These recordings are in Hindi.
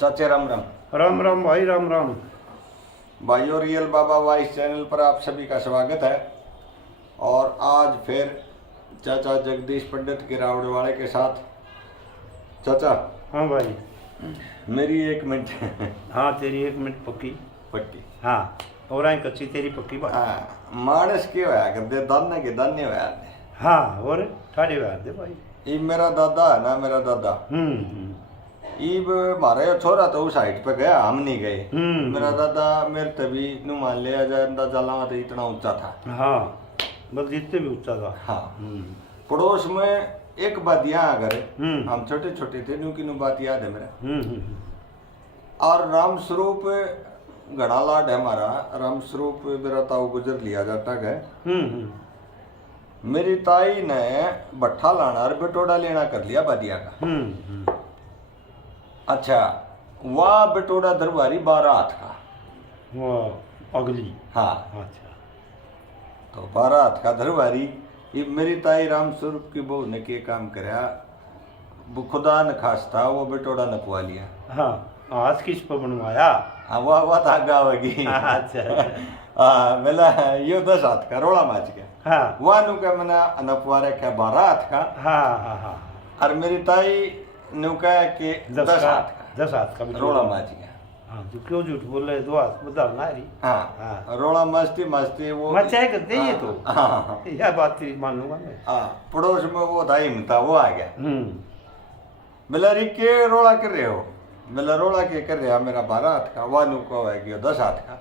चाचे राम राम। राम राम भाई, राम राम। भाइयों, रियल बाबा वॉइस चैनल पर आप सभी का स्वागत है। और आज फिर चाचा जगदीश पंडित गिरावड़वाले के साथ। चाचा, हाँ भाई। मेरी 1 मिनट हाँ, तेरी 1 मिनट पक्की। पट्टी। हाँ, और आई कच्ची तेरी पक्की बात। हाँ, मानस के होया करते दाने के दाने होया दे। हाँ, और ठाड़े हुआ दे भाई। ये मेरा दादा है ना, मेरा दादा। ईब मारे छोरा तो उस साइड पे गया, हम नहीं गए। मेरा दादा मेरे तभी नु मान लिया जाए अंदाजा लावा तो इतना ऊंचा था। हाँ, बस जितने भी ऊंचा था। हाँ। पड़ोस में एक बात यहाँ अगर हम छोटे छोटे थे, नु की नु बात याद है मेरा। और राम स्वरूप घड़ा लाड है हमारा। राम स्वरूप मेरा ताऊ गुजर लिया जाता है। मेरी ताई ने भट्ठा लाना और बटोड़ा लेना कर लिया बदिया का। अच्छा, वह बटोड़ा दरबारी 12 हाथ का। वो अगली। हाँ। अच्छा। तो 12 हाथ का दरबारी। ये मेरी ताई राम स्वरूप की बहू ने के काम कराया, वो खुदा न खास्ता वो बटोड़ा नपवा लिया। हाँ, आज किस पर बनवाया? हाँ, वह धागा होगी। अच्छा। हाँ, मेला यो 10 हाथ का रोड़ा माच गया। हाँ, वह नु का मैंने नपवा रखा 12 हाथ का। हाँ, हाँ, हाँ। और मेरी ताई नु कहा कि 10 हाथ का। 10 हाथ का रोड़ा माच गया। हाँ, तू क्यों झूठ बोल रहे? 2 हाथ बता ना रही। हाँ, रोड़ा मस्ती मस्ती वो मचाए करते ये तो। हाँ, यह बात तेरी मान लूंगा मैं। हाँ, पड़ोस में वो था हिमता, वो आ गया। बोला री के रोड़ा कर रहे हो? बोला रोड़ा के कर रहा मेरा 12 हाथ का। वानू को है कि 10 हाथ का।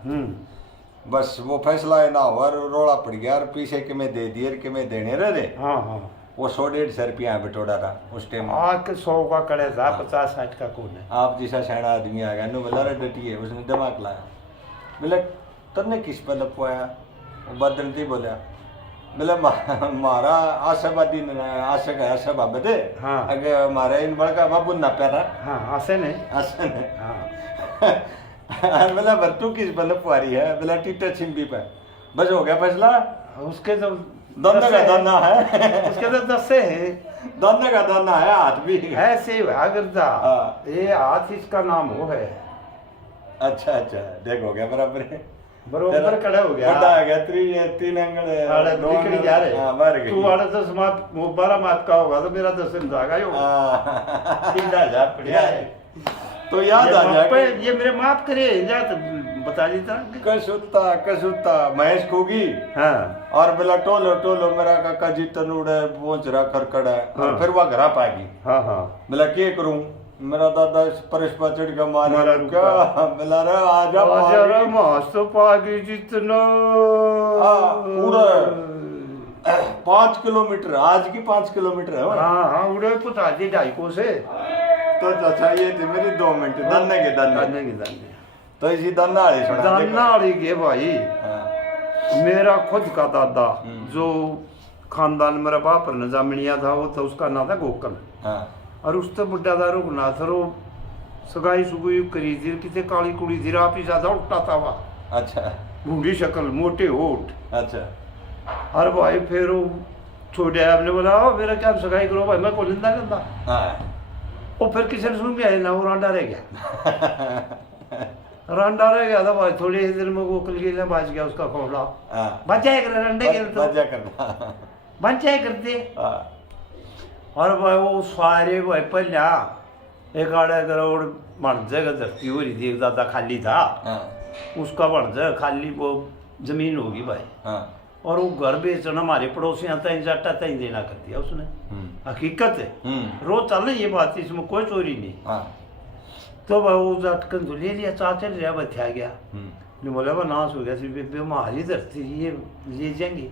बस वो फैसला है ना हुआ, रोड़ा पड़ गया और पीछे के में दे दिए के में देने रहे। हाँ, हाँ। वो 100-150 रुपया बटोड़ा था उस टाइम। आज के 100 का करे था, 50-60 का कौन है? आप जैसा सैना आदमी आ गया नु बोला रे डटिए, उसने दिमाग लाया। बोला तन्ने किस पर लपवाया? बदलती बोला। बोला मारा आशावादी आशा बाबे। हाँ। अगे हमारा इन बड़का बाबू ना प्यारा। हाँ, आसे ने। आशा ने। हाँ। बोला बर्तू किस पर लपवारी है? बोला टीटा छिम्बी पर। बस हो गया फैसला। उसके तो दाना का दाना है। उसके तो 10 है। दाना का दाना है, हाथ भी ऐसे अगर हाँ। ये हाथ इसका नाम हो है। अच्छा अच्छा, देख हो गया बराबर है। बरोबर खड़ा हो गया। बड़ा आ गया 3 अंगल अरे निकल जा रहे। हां, बाहर गई। तू वाला 10 मात, वो 12 मात का होगा तो मेरा 10 जाएगा यो। सीधा जा बढ़िया है। तो याद आ जाए ये मेरे माफ करे जा तो बता देता। कसुत्ता महेश कोगी। हाँ। और बोला टोलो टोलो मेरा काका जी तनुड़ है, पहुंच रहा करकड़ है। और फिर वह घर पागी। हाँ, हाँ। बोला के करूं? मेरा दादा परस पर चढ़ के मारा क्या? बोला रे आजा रे मस्त पागी जितना उड़े 5 किलोमीटर, आज की 5 किलोमीटर है। हाँ, हाँ, उड़े पुता दी 250 से। तो अच्छा ये थे मेरी 2 मिनट दाने के दाने। तो इसी दाना वाली सुना। दाना वाली के भाई। हाँ। मेरा खुद का दादा जो खानदान मेरा बाप नजामिया था, वो तो उसका नाम था गोकल। हाँ। और उससे बुढ़ा था रघुनाथ रो सगाई सुगई करी थी, किसी काली कुड़ी थी, आप ही ज्यादा उठता था वह। अच्छा। बूढ़ी शक्ल, मोटे होठ। अच्छा। और भाई फिर वो छोटे आपने बोला मेरा क्या सगाई करो भाई, मैं कोलिंदा करता। हाँ। और फिर किसी ने सुन गया ना, वो रांडा रह गया। रांडा रह गया था भाई, थोड़ी ही देर में वो कल के बाज गया उसका खोला। बचाए कर रंडे के तो बचा करना बचाए करते। और भाई वो सारे भाई पहला 11 करोड़ भणजे का धरती हो रही थी, एक दादा खाली था। उसका भणजे खाली वो जमीन होगी भाई। और वो घर बेचना हमारे पड़ोसियां तय जाटा तय देना कर दिया उसने। हकीकत है, रोज चल ये बात, इसमें कोई चोरी नहीं। तो भाई वो झटकन तो ले लिया, चाचा लिया बचा गया। ने बोला वो नाश हो गया सिर्फ हमारी धरती ये ले जाएंगे।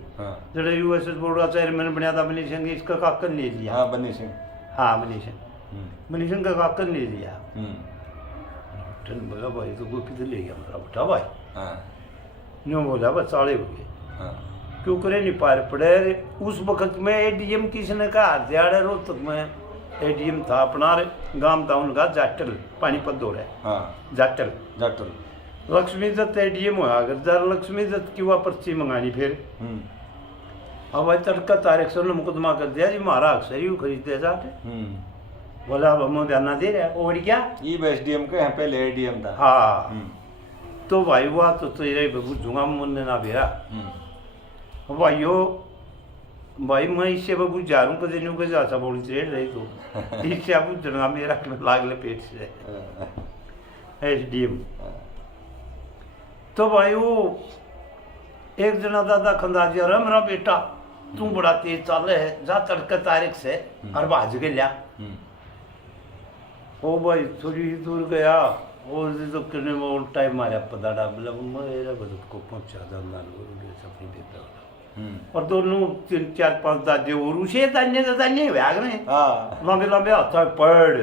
जरा यूएसएस बोर्ड का चेयरमैन बनया था बनी सिंह, इसका काकन ले लिया। हाँ, बनी सिंह। हाँ, बनी सिंह का काकन ले लिया। बोला भाई तो वो किधर ले गया मेरा बेटा भाई। नो बोला बस साड़े हो गए। क्यों करे नहीं पार पड़े। उस वक्त में एडीएम किसने कहा दिहाड़े रोहतक में एडीएम था अपना गांव था उनका जाटल, पानीपत दौड़ है। जाटल लक्ष्मी दत्त एडीएम हुआ। अगर जरा लक्ष्मी दत्त की वह पर्ची मंगानी फिर। अब भाई तड़का तारीख से मुकदमा कर दिया जी, मारा अक्सर ही खरीदते जाते। बोला अब हम ध्यान ना दे रहे और क्या ये एसडीएम के यहाँ पहले एडीएम था। हाँ तो भाई हुआ तो तेरे बुझूंगा मुन्ने ना बेरा भाइयों भाई मैं इससे बबू जा रहा हूँ कदे न्यू के जा बोली ट्रेड रही तो इससे अब जना मेरा लागले पेट से एसडीएम। तो भाई वो एक जना दादा खंदाजी रम रा बेटा तू बड़ा तेज चाले है जा तड़के तारीख से और भाज के लिया ओ भाई थोड़ी दूर गया वो तो कितने में टाइम मारा पता मतलब मेरा बदत को पहुंचा दादा सफरी देता और दोनों 3-4-5 दादे और उसे दाने भाग में लंबे लंबे हाथ पड़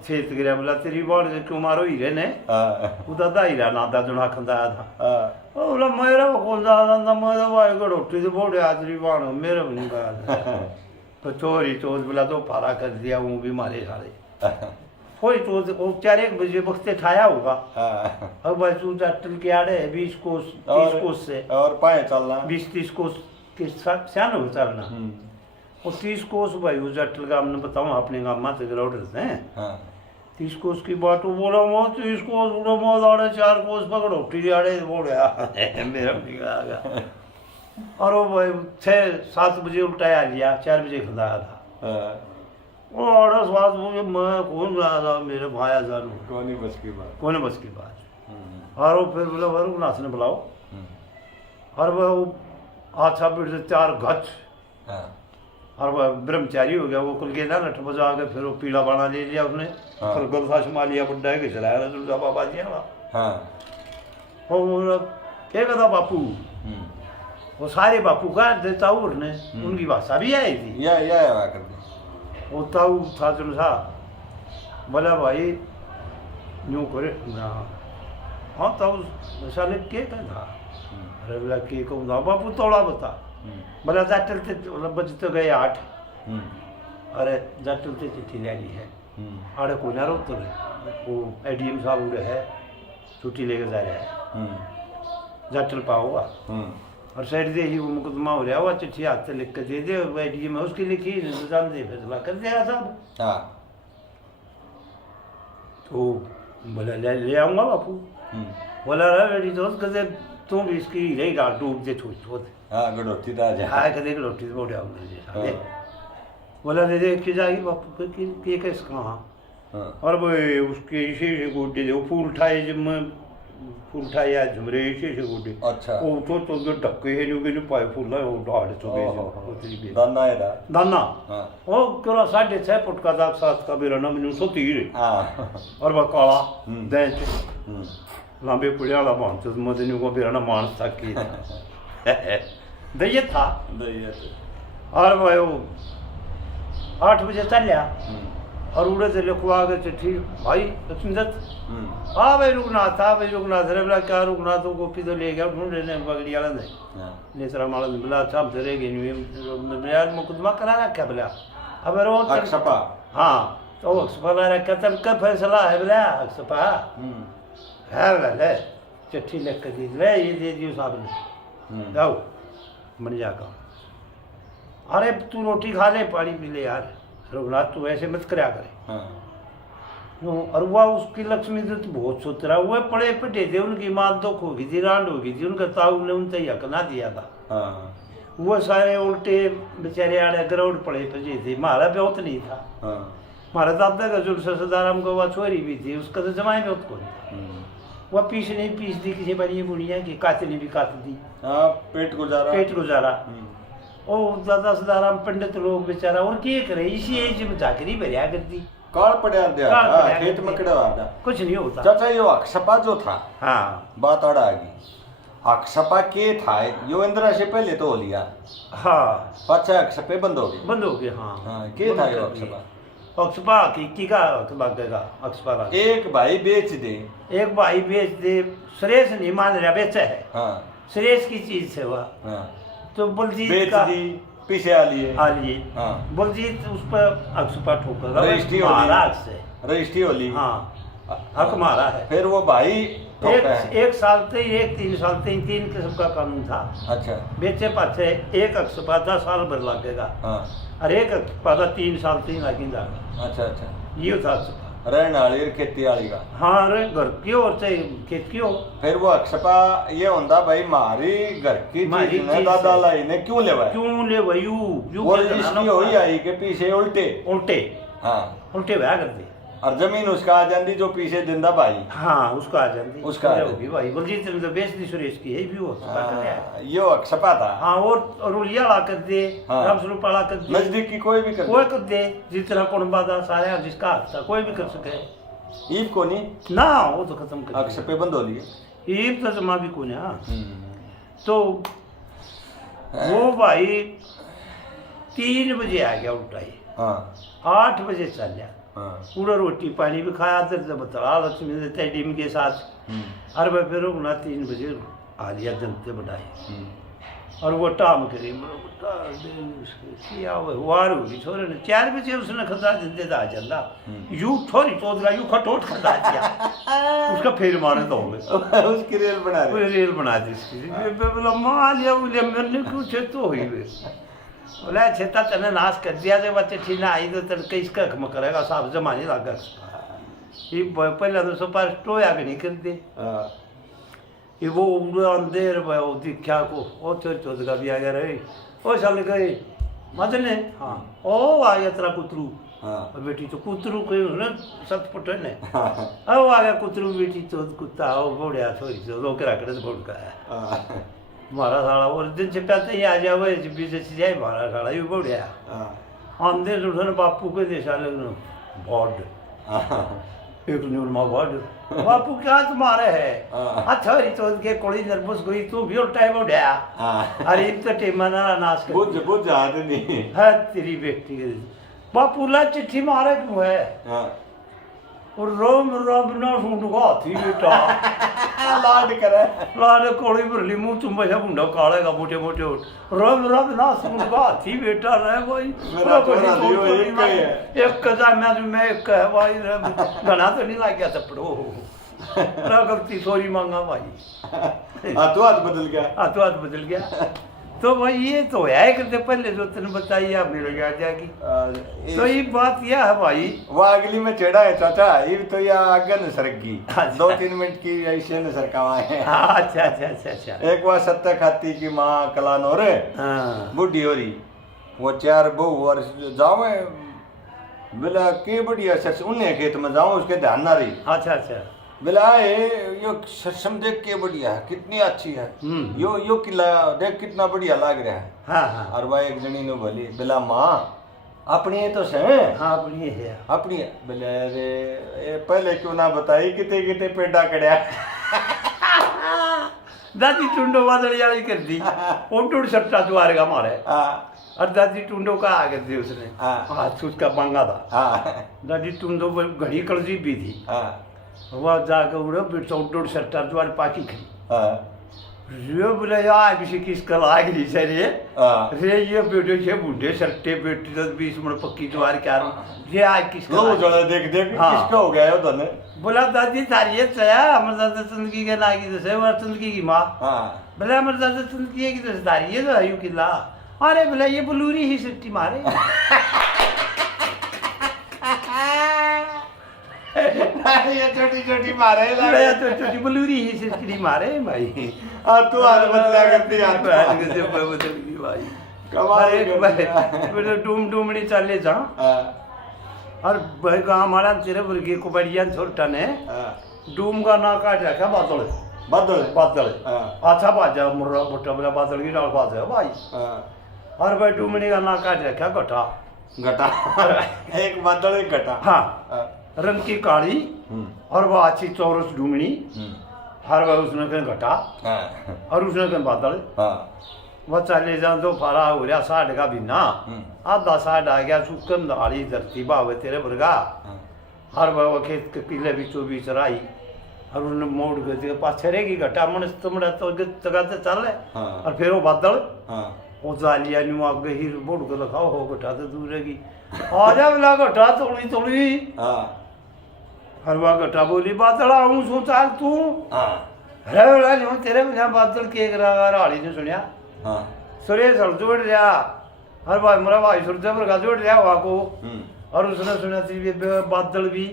छेत गिरा बोला तेरी बाढ़ क्यों मारो हीरे ने वो दादा हीरा ना दादुना खंदाया था बोला मेरा कौन सा मेरा भाई को रोटी तो बोले आदरी बाढ़ मेरा भी नहीं कहा तो चोरी चोर बोला तो पारा कर दिया वो भी मारे सारे कोई तो 4-1 बजे वक्त ठाया होगा अब भाई तू जटल के आड़े 20 कोस 30 कोस से और पाए चलना 20-30 कोस के स्यान हो चलना और 30 कोस भाई वो जटल का हमने बताऊँ अपने गाँव में तो रहते हैं 30 कोस की बात वो बोला वो 30 कोस बोला मौत आड़े 4 कोस पकड़ो टी आड़े बोले मेरा आ गया और वो भाई 6-7 बजे उल्टाया लिया 4 बजे खिलाया था वो ऑर्डर स्वाद मुझे मैं कौन रहा था मेरे भाया जानू कौन बस की बात और वो फिर बोला वरुण नाथ ने बुलाओ और वो अच्छा फिर से 4 गच और वह ब्रह्मचारी हो गया वो कुल के ना लठ बजा के फिर वो पीला बाणा ले लिया उसने फिर गलसा संभालिया बुड्ढा के चलाया रसूलसा बाबा जी वो क्या कहता बापू वो सारे बापू का देता उड़ने उनकी भाषा भी आई थी या वो ताऊ था जो था बोला भाई यूँ करे हाँ ताऊ साले के था अरे बोला के कहूँ बापू थोड़ा बता बोला जा चलते बज तो गए 8 अरे जा चलते चिट्ठी लेनी है आड़े कोई ना रोक तो वो एडीएम साहब उड़े है छुट्टी लेकर जा रहे हैं जा चल पाओगा और साइड दे ही वो मुकदमा हो रहा हुआ चिट्ठी हाथ से लिख कर दे दे बैठिए मैं उसकी लिखी निजाम दे फैसला कर देगा साहब तो बोला ले आऊँगा बापू बोला रहा बेटी दोस्त कदे तुम इसकी रही गाड़ डूब दे छोड़ गड़ोटी था कदे गड़ोटी से बोले आऊँगा बोला ले दे के जाएगी बापू के कैस कहाँ और वो उसके इसे गोटे वो फूल उठाए जब मैं फूल उठाया झुमरे इसे गोटे अच्छा वो तो ढक्के है जो पाए फूल है वो डाल तो गए दाना है दाना वो पूरा 6.5 फुट का दाग साथ का बेरा ना मैंने 130 और वह काला दैंच लंबे पुड़िया वाला मानस मदनी को बेरा ना मानस था कि दैयत था और वो 8 बजे चलिया और उड़े से लिखवा के चिट्ठी भाई लक्ष्मीदत्त हाँ भाई रुकनाथ अरे बोला क्या रुकनाथ को गोपी तो ले गया ढूंढ रहे बगड़ी वाला ने नेसरा माला ने बोला अच्छा हम चले गए यार मुकदमा करा रखा बोला अब रो अक्सपा हाँ तो अक्सपा ला रखा तब का फैसला है बोला अक्सपा है बोला चिट्ठी लिख कर दी ये दे दियो साहब ने जाओ मनिया का अरे तू रोटी खा ले पानी पी ले यार रघुनाथ तू ऐसे मत कराया करे और वह उसकी लक्ष्मी तो बहुत सोचरा हुआ पड़े पटे थे उनकी माँ दुख होगी थी रांड होगी थी उनका ताऊ ने उनसे हक ना दिया था वो सारे उल्टे बेचारे आड़े गरौड़ पड़े पजे थे हमारा बहुत नहीं था हमारा दादा का जो सदाराम को वह छोरी भी थी उसका तो जमाए में उत कौन था वह पीस नहीं पीस दी किसी बड़ी बुढ़िया की कातली भी काट दी पेट गुजारा ओ दादा सदाराम पंडित लोग बेचारा और क्या करे इसी एज में जाकरी भरिया करती काल पड़े खेत में कड़ा कुछ नहीं होता चाचा यो अक्षपा जो था हाँ बात अड़ा आ गई अक्षपा के था यो इंदिरा से पहले तो हो लिया हाँ अच्छा अक्षपे बंद हो गए हाँ के था यो अक्षपा की का अक्षपा का एक भाई बेच दे सुरेश नहीं मान रहा बेचा है सुरेश की चीज से वह तो बलजीत का पीछे आ लिए बलजीत उस पर अक्षपा ठोकर रजिस्ट्री होली हक मारा है फिर वो भाई एक साल से 3 साल से 3 किस्म का कानून था अच्छा बेचे पाचे एक अक्षपा 10 साल भर लगेगा अरे एक पता 3 साल तीन लागी जा अच्छा अच्छा ये था रहने वाली और खेती वाली का हाँ अरे घर की और से खेत की हो फिर वो अक्षपा ये होता भाई मारी घर की मारी चीज ने चीज दादा है। लाई ने क्यों लेवा क्यों ले वही यू वो इसकी हुई आई के पीछे उल्टे उल्टे हाँ उल्टे वह करते और जमीन उसका आ जाती जो पीछे जिंदा भाई हाँ उसका आ जाती उसका आ होगी भाई बलजीत ने तो बेच दी सुरेश की यही भी हो यो अक्षपा था हाँ और रुलिया ला कर दे हाँ। रामस्वरूप ला कर दे नजदीक की कोई भी कर कोई कर दे जितना कुणबा था सारे जिसका हक था कोई भी कर सके ईब को नहीं ना वो तो खत्म कर अक्षपे बंद हो लिए ईब तो जमा भी कौन है हाँ। तो वो भाई 3 बजे आ गया उल्टाई हाँ 8 बजे चल गया हाँ पूरा रोटी पानी भी खाया फिर से बतला लक्ष्मी देते टीम के साथ और मैं फिर ना 3 बजे आ लिया जनते बढ़ाई और वो टाम करी वार होगी छोरे ने 4 बजे उसने खतरा जिंदे आ जाता यू थोड़ी चौधरा यू खटोट खड़ा दिया उसका फिर मारे दो उसकी रेल बना रहे रेल बना दी इसकी बोला मां लिया बोले मैंने कुछ तो हुई बोला छेता तने नाश कर दिया जब बच्चे ठीक आई तो तेरे किसका खम करेगा साहब जमाने लगा ये पहले तो सुपर टोया के नहीं करते ये वो अंधेर वो दिखा को ओ चोर चोर का भी आ गया रे ओ चल गए मदने हाँ ओ आ गया तेरा कुतरू और बेटी तो कुतरू कोई ना सत पटे ने अब आ गया कुतरू बेटी तो कुत्ता ओ बोड़िया छोरी तो लोग रखड़े तो बोल का है मारा साला और दिन से पहले ही आ जावे बीच से जाए मारा साला ये बोड़िया अंधेर उठने बापू के देशा लगन बॉड एक न्यूर माँ बॉड बापू क्या तुम्हारे है अच्छा री तो के कोड़ी नर्वस गई तू भी और टाइम उड़या अरे तो टेमा ना नाश कर बुझ जाते नहीं है तेरी बेटी बापू ला चिट्ठी मारे क्यों है और रोम रोम ना सुनूंगा थी बेटा लाड करे लाड कोड़ी भरली मुंह तुम बजा बुंडा काले का मोटे मोटे रोम रोम ना सुनूंगा थी बेटा रे भाई मेरा छोरा लियो एक ही है एक कजा मैं एक है भाई घना तो नहीं लग गया थपड़ो ना गलती सॉरी मांगा भाई हाथ बदल गया हाथों हाथ बदल गया तो भाई ये तो है करते पहले जो तेने बताई आप मेरे याद जाएगी तो ये बात यह है भाई वो अगली में चढ़ा है चाचा ये तो या आगे न सरकी 2-3 मिनट की ऐसे न सरकावा है अच्छा अच्छा अच्छा अच्छा एक बार सत्ता खाती की माँ कलान हो रे बुढ़ी हो रही वो 4 बहू और जाओ बोला के बढ़िया सच उन्हें खेत में जाऊं उसके ध्यान ना रही अच्छा अच्छा बोला ये ससम देख के बढ़िया है कितनी अच्छी है यो किला देख कितना बढ़िया लग रहा है हाँ हाँ और भाई एक जनी ने बोली बोला माँ अपनी तो से हाँ अपनी है अपनी बोले अरे ये पहले क्यों ना बताई किते किते पेड़ा कड़िया दादी टुंडो वादड़ी वाली कर दी उठ सट्टा द्वार का मारे और दादी टुंडो का आ कर दी उसने हाथ उसका मांगा था दादी टुंडो घड़ी कलजी भी थी वह जाकर उड़ो बिरसा उड़ सट्टा द्वार पाकी खड़ी ये बोले यार किसी किसका लाग नहीं सर रे ये बेटे से बूढ़े सट्टे बेटे 10-20 मिनट पक्की द्वार क्या ये आज किसका लो जरा देख किसका हो गया है तने बोला दादी तारी ये चया हमर दादा चंदकी के लागी जैसे वो चंदकी की माँ बोले हमर दादा चंदकी की जैसे तारी ये तो आयु किला अरे बोला ये बलूरी ही सट्टी मारे ये छोटी छोटी मारे तो छोटी बलूरी ही सट्टी मारे भाई तू आज बदला करती बदल गई भाई कमाल डूम डूमड़ी चले जा और भाई गाँव हमारा तेरे बुर्गी को बढ़िया छोटा ने डूम का ना काट रखा बादल बादल बादल अच्छा बाजा मुर्रा बुट्टा बोला बादल की डाल बाज है भाई और भाई डूमड़ी का ना काट रखा गटा गटा एक बादल एक गटा हाँ रंग की काली और वो अच्छी चौरस डूमड़ी हर वह उसने कहीं घटा और उसने कहीं बादल वह चले जा तो फारा हो रहा 60 का भी ना आधा 60 आ गया सुकम दाली धरती बावे तेरे बरगा हर वह खेत के किले बीचों बीच राई और उन्होंने मोड़ गए पास छेरेगी घटा मन तुमड़ा तो जगाते चल और फिर वो बादल वो जालिया न्यू आगे ही बोड़ कर रखा हो घटा तो दूर रहेगी आ जा बोला घटा थोड़ी थोड़ी हर वह घटा बोली बादल आऊँ सो चाल तू अरे बोला नहीं तेरे बिना बादल के राड़ी ने सुनिया सुरेश हल जोड़ रहा अरे भाई मेरा भाई सूरज पर का जोड़ लिया हुआ को हम्म, और उसने सुना थी बादल भी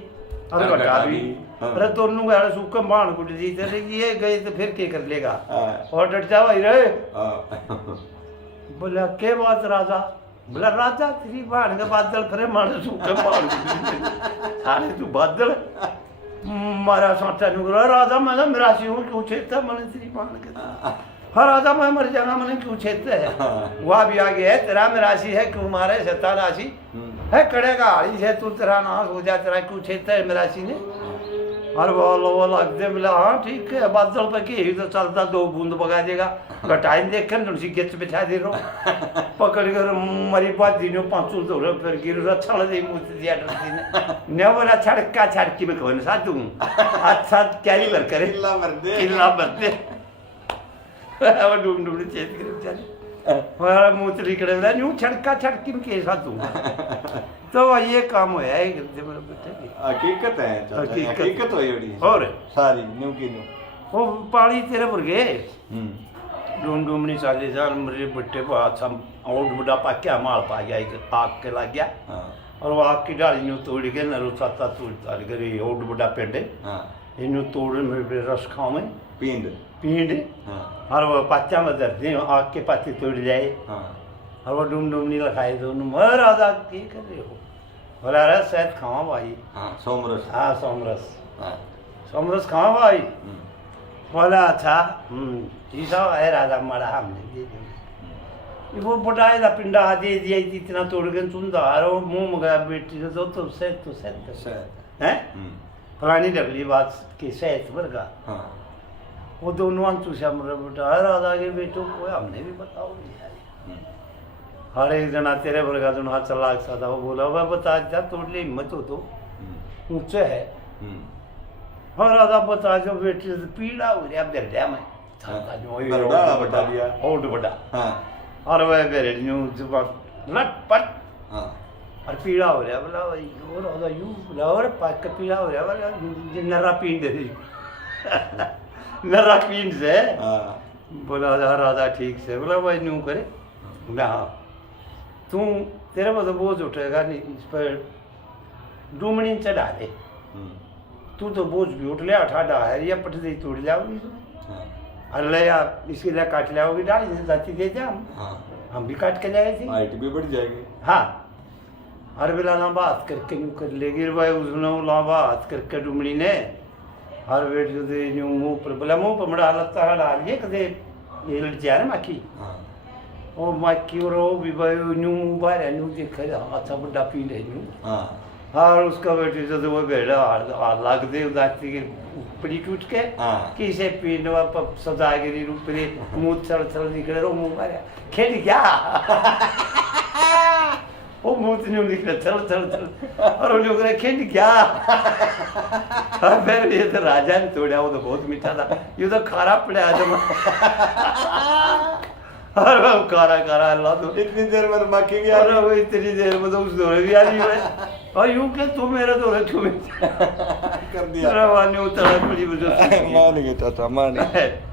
और और घटा भी हाँ। अरे दोनों गए सूखे बाण कुट दी तेरे ये गए तो फिर क्या कर लेगा हाँ, और डट जा भाई रे हाँ, बोला के बात राजा बोला राजा तेरी बाण के बादल फिर मारे सूखे बाण सारे तू बादल मारा साटा नुकरा राजा मैं मेरा सी हूँ क्यों छेता मैंने तेरी बाण के हाँ राजा मैं मर जाऊंगा मैंने क्यों छेते है वहाँ भी आ गया है तेरा में राशि है क्यों मारे सत्ता राशि है कड़ेगा हाड़ी से तू तेरा नाश हो जा तेरा क्यों छेते है मेरा सी ने और वो लगते बोला हाँ ठीक है बादल पर की तो चलता 2 बूंद बगा देगा घटाई देख कर तुलसी गेच बिछा दे रहा पकड़ कर मरी बात दिन 5 तो फिर गिर छड़ दे मुँह दिया ने बोला छड़का छड़की में कौन सा तू अच्छा कैरी भर करे किला भर दे अब डूम डूम चेत करे बेचारे हमारा मुँह लिखड़े बोला न्यू छड़का छड़की में कैसा तू तो ये काम होया है मेरे बेटे हकीकत है चाचा, हकीकत हो योड़ी और सारी न्यू की न्यू वो पानी तेरे पर गए हम्म, डूम डूम नहीं चाले साल मेरे बेटे को अच्छा और बुढ़ा पाक्या माल पा गया एक आग के लग गया हाँ, और वो आग की डाली न्यू तोड़ के नरो साता तोड़ तार करे और बुढ़ा पेड़े हाँ, इन्हू तोड़ मेरे रस खाओ में पींद पींड हाँ, और वो पाचा में दर्द आग के पाते तोड़ जाए हाँ, और वो डूम डूम नहीं लखाए तो मर आजा ये कर रहे हो बोला अरे शायद खावा भाई हाँ, सोमरस हाँ सोमरस हाँ, सोमरस खावा भाई हम्म, बोला अच्छा ये सब है राजा मारा हमने दे दिया वो बुढ़ाए दा पिंडा दे दिया इतना तोड़ के चुंदा और मुंह में गया बेटी तो सेहत शायद हैं हम्म, फलानी डगली बात की सेहत वर्गा हाँ, वो दोनों अंतु से हमारा बेटा है राजा के बेटों को हमने भी बताओ हम्म, हर एक जना तेरे वर्गा जो हाथ चला था वो बोला वह बता जा तोड़ ले हिम्मत हो तो हम्म, ऊंचे है हम्म, हाँ राजा बता जो बेटे से पीड़ा हो रहा बेरड़ा में बरड़ा बटा दिया ओड बड़ा हाँ, और वह बेरड़ लटपट हाँ, और पीड़ा हो रहा बोला भाई और राजा यूं बोला और पाक का पीड़ा हो रहा बोला नरा पींड है नरा पींड से हाँ, बोला राजा ठीक से बोला भाई न्यू करे बोला हाँ तू तेरे को तो बोझ उठेगा नहीं इस पर डूमनी चढ़ा दे हम्म, तू तो बोझ भी उठ लिया ठाडा है या पट दे तोड़ जाओगी हाँ, अरे या इसके लिए काट लाओगी डाल जाती दे जा हाँ, हम भी काट के लाए थे हाइट भी बढ़ जाएगी हाँ हर बेला ना बात करके यूँ कर लेगी भाई उसने ला बात करके डुमड़ी ने हर वेट जो दे यूँ मुँह पर बोला मुँह पर मड़ा लगता है डाल ये कदे ये लड़ जाए ना माखी हाँ, ओ माखी और वो भी भाई यूँ बाहर है यूँ देख रहा अच्छा बड़ा पीन है यूँ हाँ, और उसका बेटे से तो वो बेड़ा लग दे उदासी के ऊपरी टूट के हाँ, किसे पीनवा पर सजा गिरी ऊपरी मुँह चल चल निकले रो मुँह मारे खेल क्या वो मुँह नहीं निकले चल चल चल और वो लोग खेल क्या फिर ये तो राजा ने तोड़ा वो तो बहुत मीठा था ये तो खारा पड़ा आदम और वो कारा कारा अल्लाह तो इतनी देर में मक्खी भी आ और वो इतनी देर में तो उस दौरे भी आ रही है और यूं के तू मेरा दौरे तू कर दिया रवानी उतरा पड़ी वजह से मान गया चाचा मान गया।